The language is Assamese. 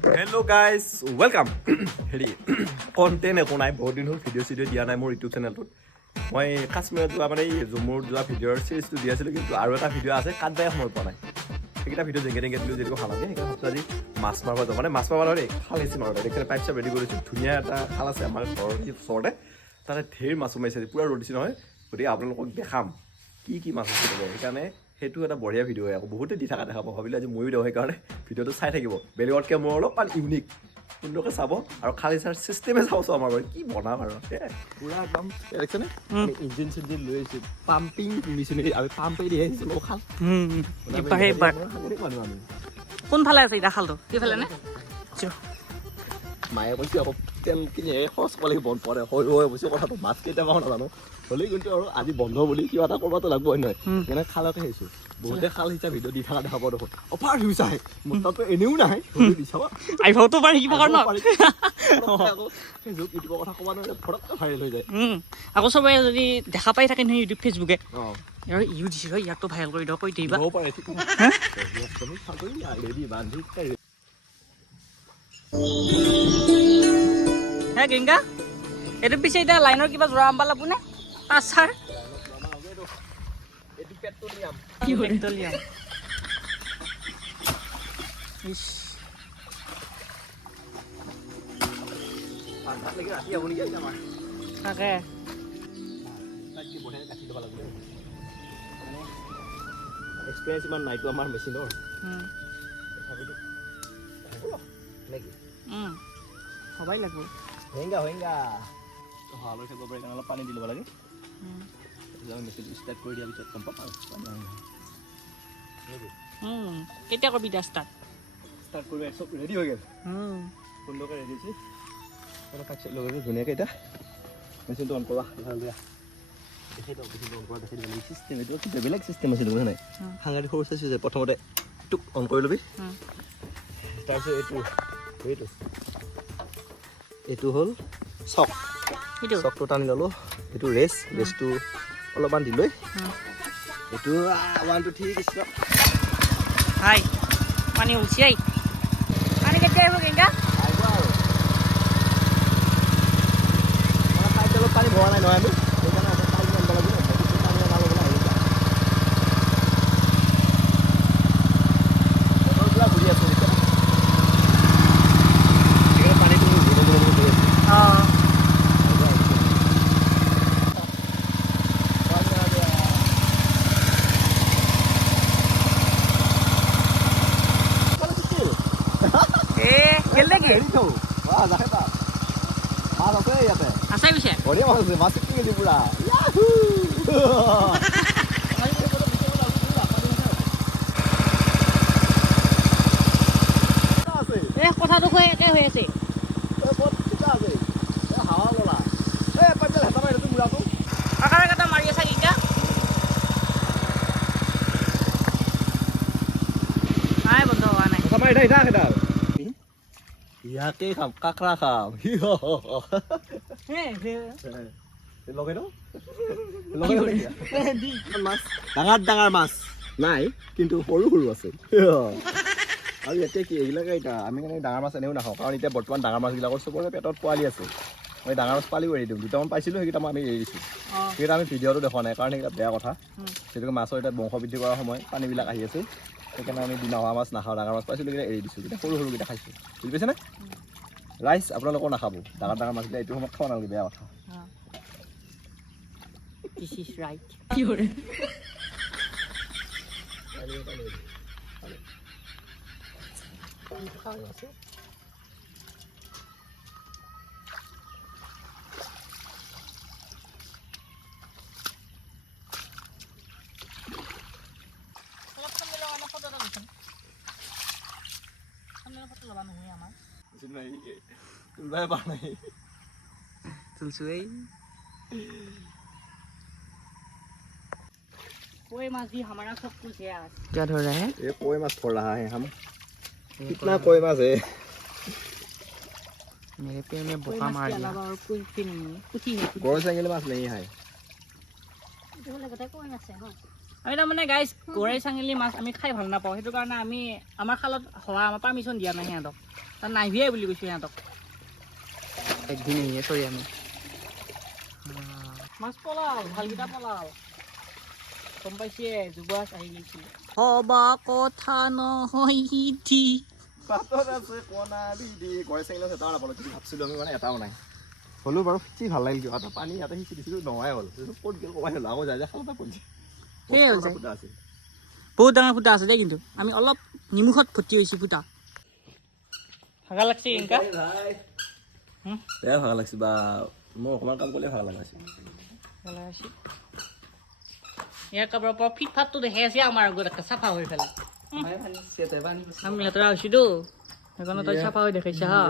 Hello guys, welcome. হেৰি কণ্টেণ্ট একো নাই, বহুত দিন হ'ল ভিডিঅ' দিয়া নাই মোৰ ইউটিউব চেনেলটোত। মই কাশ্মীৰত যোৱা মানে জম্মুত যোৱা ভিডিঅ'ৰ চিৰিজটো দি আছিলোঁ, কিন্তু আৰু এটা ভিডিঅ' আছে কাটবাই সময় পোৱা নাই। সেইকেইটা ভিডিঅ' জেংগে টেংগে দিলোঁ, যিটো ভাল লাগে সেইকাৰণে ভাবছোঁ আজি মাছ মাৰিব যাওঁ। মানে মাছ মাৰিব নোৱাৰি, খাল আহিছে মাৰিব। এইফালে পাইপ চাইপ ৰেডি কৰিছোঁ, ধুনীয়া এটা খাল আছে আমাৰ ঘৰৰ ওচৰতে, তাতে ঢেৰ মাছ সোমাইছে, পূৰা ৰ'দ দিছে নহয়। গতিকে আপোনালোকক দেখাম কি মাছ আছে। সেইকাৰণে সেইটো এটা বঢ়িয়া ভিডিঅ' হয়, আকৌ বহুতে দি থকা দেখা পাব। ভাবিলে আজি ময়ো দিওঁ, সেইকাৰণে ভিডিঅ'টো চাই থাকিব। বেলেগতকৈ মোৰ অলপমান ইউনিক, সুন্দৰকৈ চাব আৰু খালি চাৰ চিষ্টেমে চাবচোন আমাৰ বাৰু কি বনাম আৰু পূৰা একদম দেখিছেনে ইঞ্জিন চিঞ্জিন লৈ আহিছোঁ, পাম্পিং মেচিনেৰী আমি পাম্পে দি আহিছোঁ ন খাল। কোনফালে আছে এতিয়া খালটো? সেইফালে নে? মায়ে কৈছে আকৌ তেল কিনি খৰচ কৰিব লাগিব বন্ধ কৰে, হয় অৱশ্যে কথাটো মাছ কেইটামান নাজানো হ'লেও, কিন্তু আৰু আজি বন্ধ বুলি কিবা এটা কৰিবতো লাগিব হয় নহয়। সেইকাৰণে খালকে আহিছোঁ। বহুতে খাল হিচাপে ভিডিঅ' দি থকা দেখা পোৱা দেখোন। অফাৰ ভিউ চাই মোৰ তাতো এনেও নাই, বিচাৰ আহিবতো পাৰি কিবা কাৰণ ফেচবুক ইউটিউবৰ কথা ক'ব নোৱাৰে, ফটককৈ ভাইৰেল হৈ যায়। আকৌ চবে যদি দেখা পাই থাকে নহয় ইউটিউব ফেচবুকে, ইউ দিছে ইয়াকতো ভাইৰেল কৰি দিয়ক, কৈ দিবা পাৰে ঠিক ৰেডি বান্ধি হে গেংগা, এইটো পিছে এতিয়া লাইনৰ কিবা যোৰা আম্বা লাগব নে? পাঁচ ছাৰ কি পেট্ৰলিয়াম তাকে এক্সপিৰিয়েঞ্চ ইমান নাইতো আমাৰ মেচিনৰ। সবাই লাগব হেংগা লৈ থাকিব পাৰে কাৰণে অলপ পানী দি ল'ব লাগে। মেচিনটো ষ্টাৰ্ট কৰি দিয়াৰ পিছত গম পাম কেতিয়া কৰিবি এতিয়া ষ্টাৰ্ট কৰি চব ৰেডি হৈ গ'ল, সুন্দৰকৈ ৰেডি হৈছে। লগাই ধুনীয়াকৈ এতিয়া মেচিনটো অন কৰা ভাল দিয়া। চিষ্টেম এইটো বেলেগ চিষ্টেম আছে দেখোন নাই, সাংঘাতিক সৰু চাইছে যে প্ৰথমতে এইটোক অন কৰি ল'বি, তাৰপিছত এইটো হ'ল চক, চকটো টানি ল'লোঁ। এইটো ৰেচটো অলপমান দি লৈ এইটো 1 2 3 কৃষ্ণ হাই পানী উঠি আই পানী কেতিয়া আহিব গেংগা? আহিব আৰু অলপ পানী ভৰা নাই নহয় আমি, সেইকাৰণে পানী আনিব লাগিব। পানী অনাবলৈ আহিব ঘূৰি আছোঁ পানীটো আছে পিছে বঢ়িয়া মাছ আছে, মাছ কি কেজি পুৰা কথাটো কৈ একে হৈ আছে। আকাৰ মাৰি আছে গেংগা নাই বন্ধ হোৱা নাই। ইয়াকে খাম, কাকৰা খাম লগাই ডাঙৰ মাছ নাই, কিন্তু সৰু আছে। আৰু ইয়াতে কি এইবিলাকে এতিয়া আমি মানে ডাঙৰ মাছ এনেও নাখাওঁ, কাৰণ এতিয়া বৰ্তমান ডাঙৰ মাছবিলাকৰ চবৰে পেটত পোৱালি আছে। মই ডাঙৰ মাছ পালিও এৰি দিওঁ, দুটামান পাইছিলোঁ সেইকেইটা আমি এৰি দিছোঁ। সেইকেইটা আমি ভিডিঅ'টো দেখা নাই, কাৰণ সেইকেইটা বেয়া কথা। যিহেতুকে মাছৰ এতিয়া বংশ বৃদ্ধি কৰাৰ সময় পানীবিলাক আহি আছে, সেইকাৰণে আমি নোহোৱা মাছ নাখাওঁ। ডাঙৰ মাছ পাইছিলোঁ কেইটা এৰি দিছোঁ, এতিয়া সৰুকেইটা খাইছোঁ। বুজি পাইছেনে ৰাইজ? আপোনালোকৰ নাখাব ডাঙৰ মাছকেইটা, এইটো সময়ত খাব নালাগে, বেয়া কথা। This is right. कोई माछ भी हमारा सब कुछ है आज। क्या धर रहा है? ये कोई माछ छोड़ रहा है हम। कितना कोई माछ है? मेरे पैर में बोका मार दिया। और कुछ भी नहीं है, कुछ ही है। गोल से माछ नहीं है। जो लगता है कोई माछ है, हाँ। আমি তাৰমানে গাইজ গৰৈ চাঙেলি মাছ আমি খাই ভাল নাপাওঁ সেইটো কাৰণে আমি আমাৰ খালত হোৱা আমাৰ পাৰ্মিশ্যন দিয়া নাই সিহঁতক তাত নাহিয়ে বুলি কৈছোঁ সিহঁতক একদিন আহিয়ে চৰি আমি মাছ পলাও ভালকেইটা পলাও গম পাইছে যুৱাছ আহি গৈছিল হবা কথা নহয় সিদ্ধি পাতত আছে কণা দি গৰৈ চাঙেলি এটা নাপালোঁ কিন্তু ভাবছিলোঁ আমি মানে এটাও নাই হ'লেও বাৰু সিঁচি ভাল লাগিল কিবা এটা পানী ইয়াতে সিঁচি দিছিলোঁ নোহোৱাই হ'ল ক'ত গ'ল কমাই হ'ল আকৌ যায় যে খালতে পৰিছে সেই হ'ল যায় বহুত ডাঙৰ ফুটা আছে দেই কিন্তু আমি অলপ নিমখত ভৰ্তি হৈছোঁ ফুটা ভাগা লাগছে ইনকা বেয়া ভাল লাগিছে বা মই অকণমান কাম কৰিলে ভাল লগাইছে ইয়াৰ কাপোৰৰ পৰা ফিট ফাটটো দেখি আছে আমাৰ আগত চাফা হৈ পেলাই আমি লেতেৰা হৈছোঁতো সেইকাৰণে তই চাফা হৈ দেখাইছা হা